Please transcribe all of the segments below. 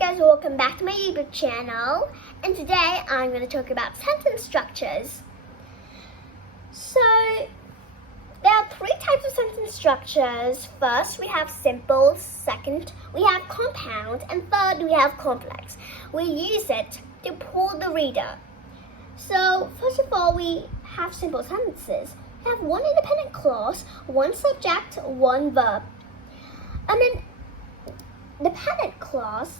guys, welcome back to my YouTube channel, and today I'm going to talk about sentence structures. So, there are three types of sentence structures. First, we have simple. Second, we have compound. And third, we have complex. We use it to pull the reader. So, first of all, we have simple sentences. We have one independent clause, one subject, one verb. And then dependent clause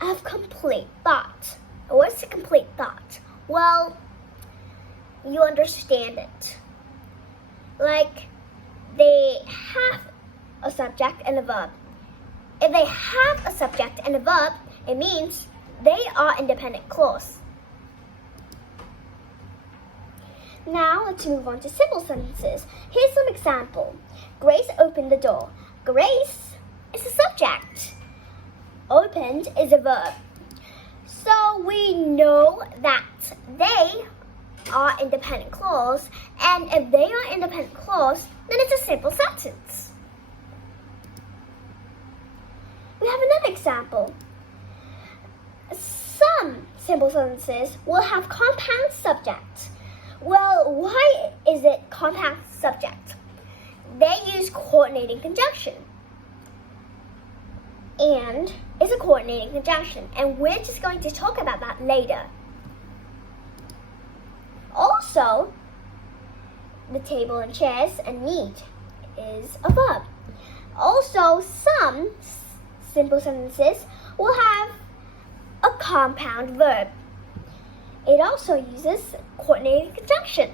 have complete thought. What's a complete thought? Well, you understand it. Like, they have a subject and a verb. If they have a subject and a verb, it means they are independent clause. Now, let's move on to simple sentences. Here's some example. Grace opened the door. Grace is a subject. Opened is a verb. So we know that they are independent clause, and if they are independent clause, then it's a simple sentence. We have another example. Some simple sentences will have compound subject. Well, why is it compound subject? They use coordinating conjunction. And is a coordinating conjunction, and we're just going to talk about that later. Also, the table and chairs and meat is a verb. Also, some simple sentences will have a compound verb. It also uses coordinating conjunction.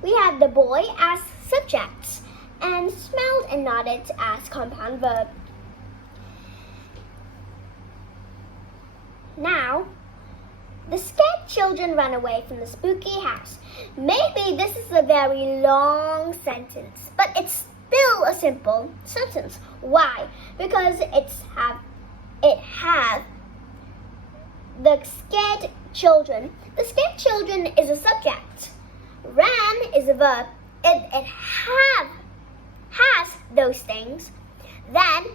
We have the boy as subject and smelled and nodded as compound verb. Now, the scared children ran away from the spooky house. Maybe this is a very long sentence, but it's still a simple sentence. Why? Because it has the scared children. The scared children is a subject. Ran is a verb. If it has those things, then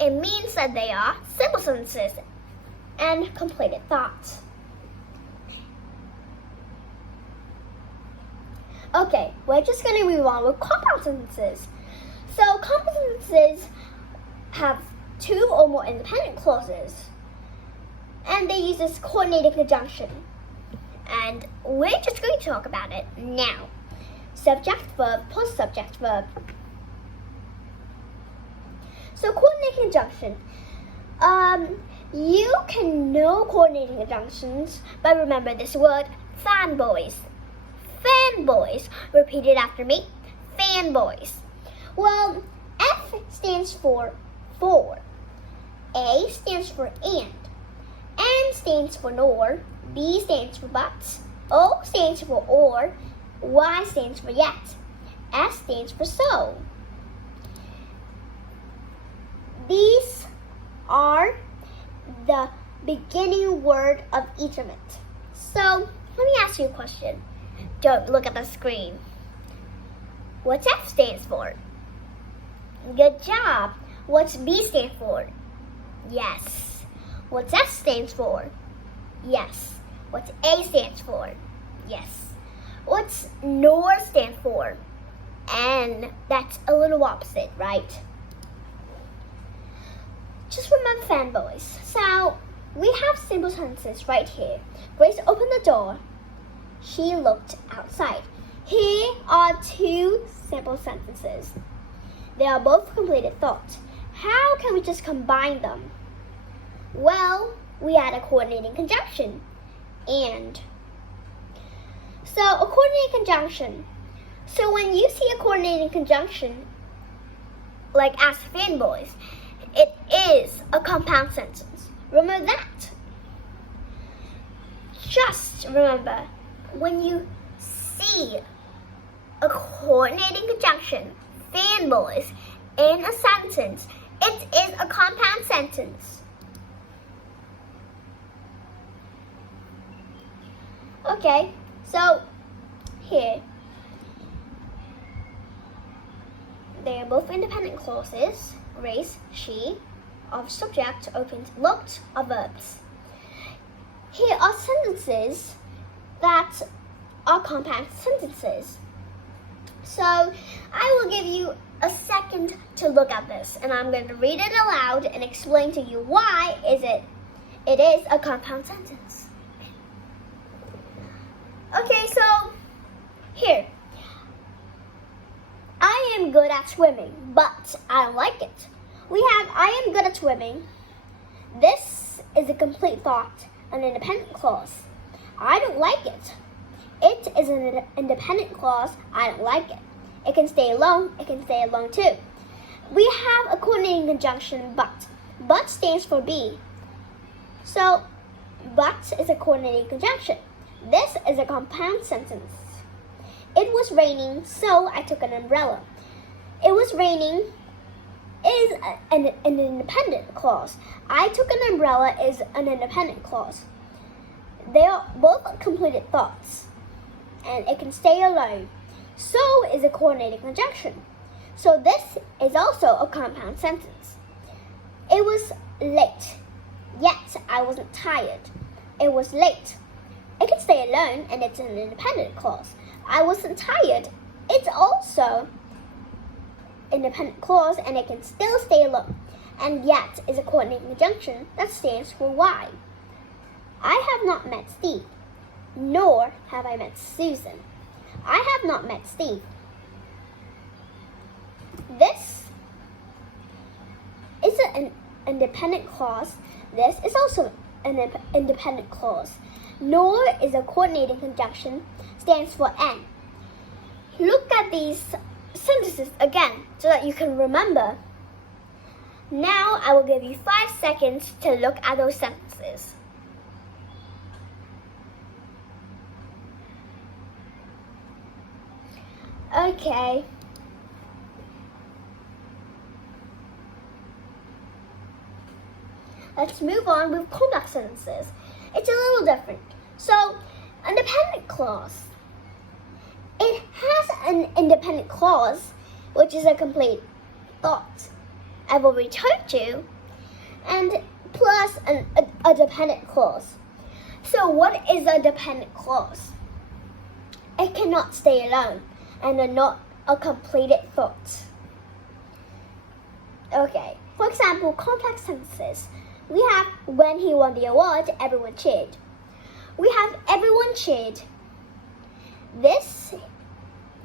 it means that they are simple sentences and completed thoughts. Okay, we're just going to move on with compound sentences. So compound sentences have two or more independent clauses, and they use this coordinating conjunction. And we're just going to talk about it now. Subject, verb, plus subject, verb. So coordinating conjunction. You can know coordinating conjunctions by remember this word, fanboys. Fanboys. Repeat it after me. Fanboys. Well, F stands for. A stands for and. N stands for nor. B stands for but. O stands for or. Y stands for yet. S stands for so. These are the beginning word of each of it. So, let me ask you a question. Don't look at the screen. What's F stands for? Good job. What's B stand for? Yes. What's S stands for? Yes. What's A stands for? Yes. What's nor stand for? N. That's a little opposite, right? Just remember fanboys. So, we have simple sentences right here. Grace opened the door. She looked outside. Here are two simple sentences. They are both completed thoughts. How can we just combine them? Well, we add a coordinating conjunction. And. So, a coordinating conjunction. So, when you see a coordinating conjunction, like as fanboys, it is a compound sentence. Remember that. Just remember, when you see a coordinating conjunction, fanboys, in a sentence, it is a compound sentence. Okay, so here, they are both independent clauses. Grace, she, of subject opened, looked of verbs. Here are sentences that are compound sentences. So I will give you a second to look at this, and I'm going to read it aloud and explain to you why it is a compound sentence. Okay, so here. I am good at swimming, but I don't like it. We have I am good at swimming. This is a complete thought, an independent clause. I don't like it. It is an independent clause. I don't like it. It can stay alone. It can stay alone too. We have a coordinating conjunction but. But stands for be. So, but is a coordinating conjunction. This is a compound sentence. It was raining, so I took an umbrella. It was raining is an independent clause. I took an umbrella is an independent clause. They are both completed thoughts, and it can stay alone. So is a coordinating conjunction. So this is also a compound sentence. It was late, yet I wasn't tired. It was late. It can stay alone, and it's an independent clause. I wasn't tired. It's also independent clause, and it can still stay alone. And yet is a coordinating conjunction that stands for why. I have not met Steve, nor have I met Susan. I have not met Steve. This is an independent clause. This is also an independent clause. Nor is a coordinating conjunction, stands for and. Look at these sentences again so that you can remember. Now I will give you 5 seconds to look at those sentences. Okay. Let's move on with complex sentences. It's a little different. So, independent clause. It has an independent clause, which is a complete thought I will return to, and plus a dependent clause. So what is a dependent clause? It cannot stay alone and are not a completed thought. Okay, for example, complex sentences. We have when he won the award, everyone cheered. We have everyone cheered. This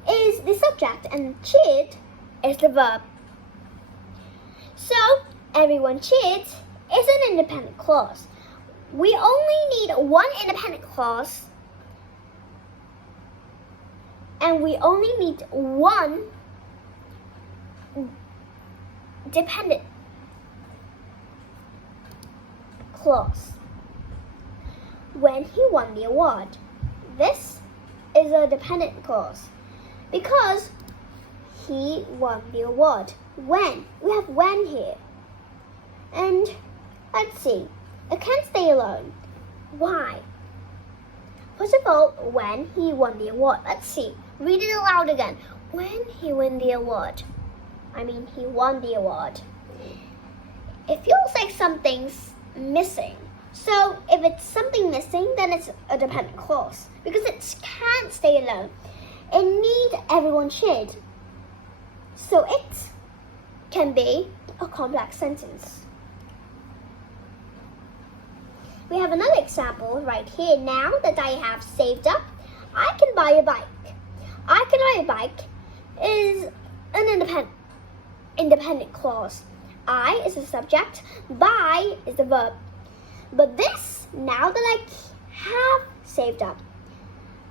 is the subject and cheered is the verb. So, everyone cheered is an independent clause. We only need one independent clause, and we only need one dependent clause. When he won the award, this is a dependent clause because he won the award. When? We have when here. And let's see. It can't stay alone. Why? First of all, when he won the award. Let's see. Read it aloud again. When he won the award. He won the award. It feels like something's missing. So if it's something missing, then it's a dependent clause because it can't stay alone. It needs everyone cheered. So it can be a complex sentence. We have another example right here. Now that I have saved up, I can buy a bike. I can buy a bike is an independent clause. I is the subject, buy is the verb. But this, now that I have saved up,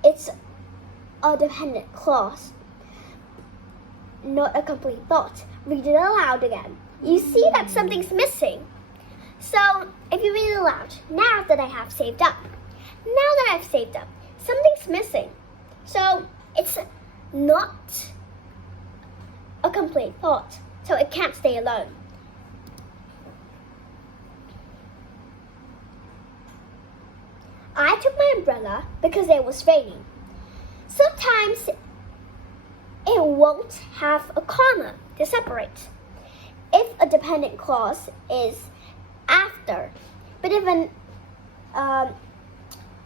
it's a dependent clause, not a complete thought. Read it aloud again. You see that something's missing. So, if you read it aloud, now that I have saved up, something's missing. So, it's not a complete thought. So, it can't stay alone. I took my umbrella because it was raining. Sometimes it won't have a comma to separate. If a dependent clause is after, but if an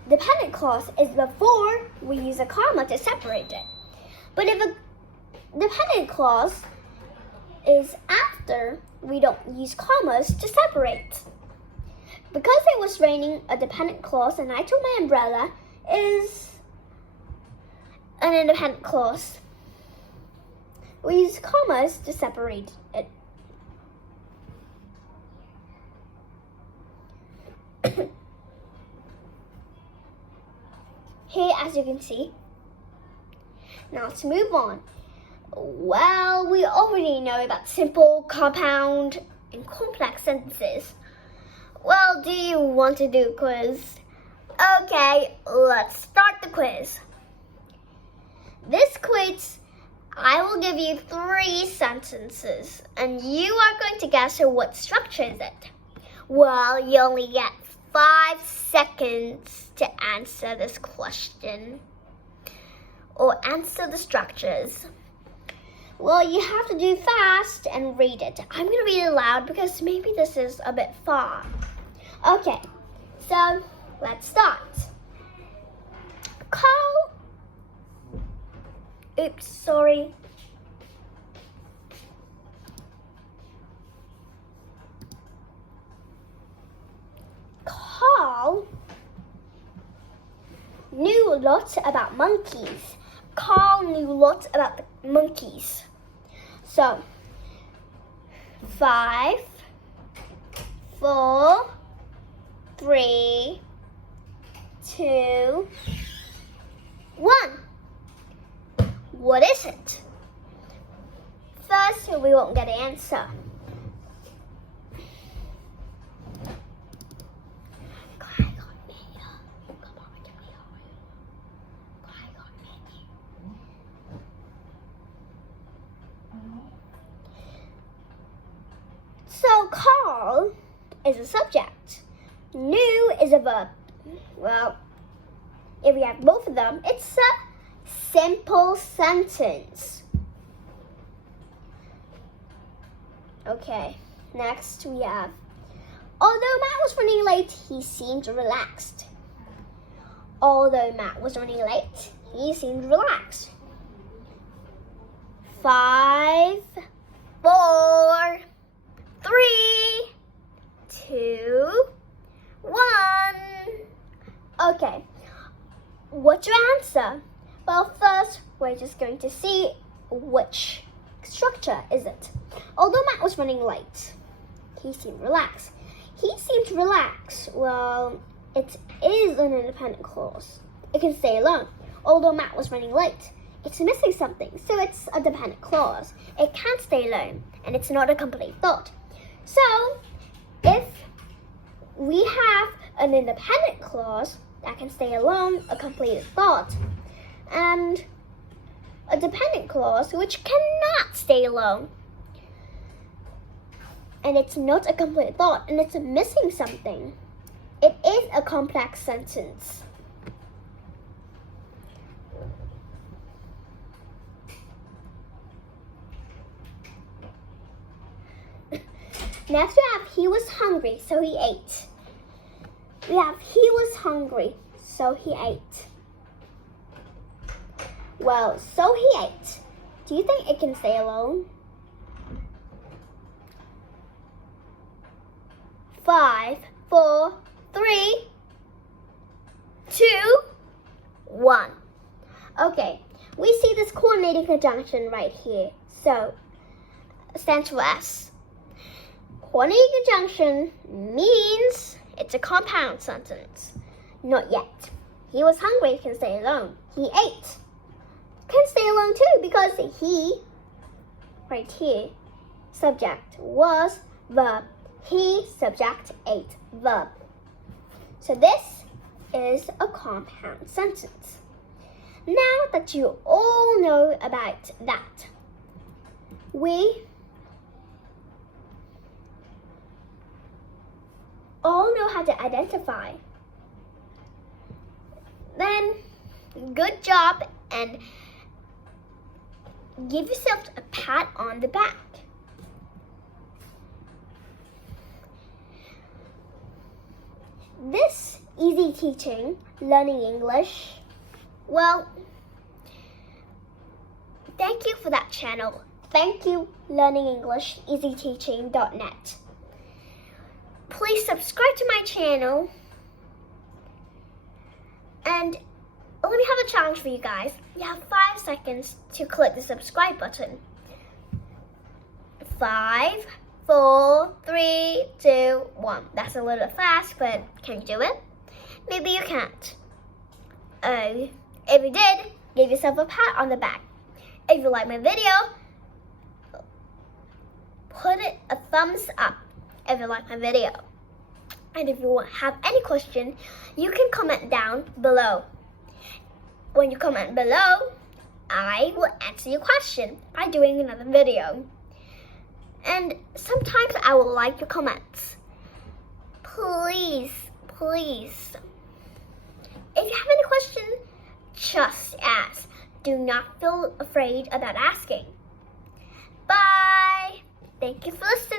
dependent clause is before, we use a comma to separate it. But if a dependent clause is after, we don't use commas to separate. Because it was raining, a dependent clause, and I took my umbrella, is an independent clause. We use commas to separate it. Here, as you can see. Now let's move on. Well, we already know about simple, compound, and complex sentences. Well, do you want to do a quiz? Okay, let's start the quiz. This quiz, I will give you 3 sentences, and you are going to guess what structure is it. Well, you only get 5 seconds to answer this question, or answer the structures. Well, you have to do fast and read it. I'm going to read it aloud because maybe this is a bit far. Okay, so let's start. Carl. Oops, sorry. Carl knew lots about monkeys. Carl knew lots about the monkeys. So, 5, 4, 3, 2, 1. What is it? First, we won't get an answer. So Carl is a subject. Knew is a verb. Well, if we have both of them, it's a simple sentence. Okay, next we have, although Matt was running late, he seemed relaxed. Although Matt was running late, he seemed relaxed. 5, 4, 3, 2, 1. Okay, what's your answer? Well, first, we're just going to see which structure is it. Although Matt was running late, he seemed relaxed. He seemed relaxed. Well, it is an independent clause. It can stay alone. Although Matt was running late, it's missing something, so it's a dependent clause. It can't stay alone, and it's not a complete thought. So, if we have an independent clause that can stay alone, a completed thought, and a dependent clause which cannot stay alone, and it's not a complete thought, and it's missing something, it is a complex sentence. Next we have, he was hungry, so he ate. We have, he was hungry, so he ate. Well, so he ate. Do you think it can stay alone? 5, 4, 3, 2, 1. Okay, we see this coordinating conjunction right here. So, stands for S. Coordinating conjunction means it's a compound sentence. Not yet. He was hungry, can stay alone. He ate. Can stay alone too because he, right here, subject was verb. He, subject, ate, verb. So this is a compound sentence. Now that you all know about that, we all know how to identify. Then, good job, and give yourself a pat on the back. this Easy Teaching, Learning English, well, thank you for that channel. Thank you, Learning English, easyteaching.net. Please subscribe to my channel. And let me have a challenge for you guys. You have 5 seconds to click the subscribe button. 5, 4, 3, 2, 1. That's a little fast, but can you do it? Maybe you can't. If you did, give yourself a pat on the back. If you like my video, put it a thumbs up if you like my video. And if you have any question, you can comment down below. When you comment below, I will answer your question by doing another video. And sometimes I will like your comments. Please, please. If you have any question, just ask. Do not feel afraid about asking. Bye. Thank you for listening.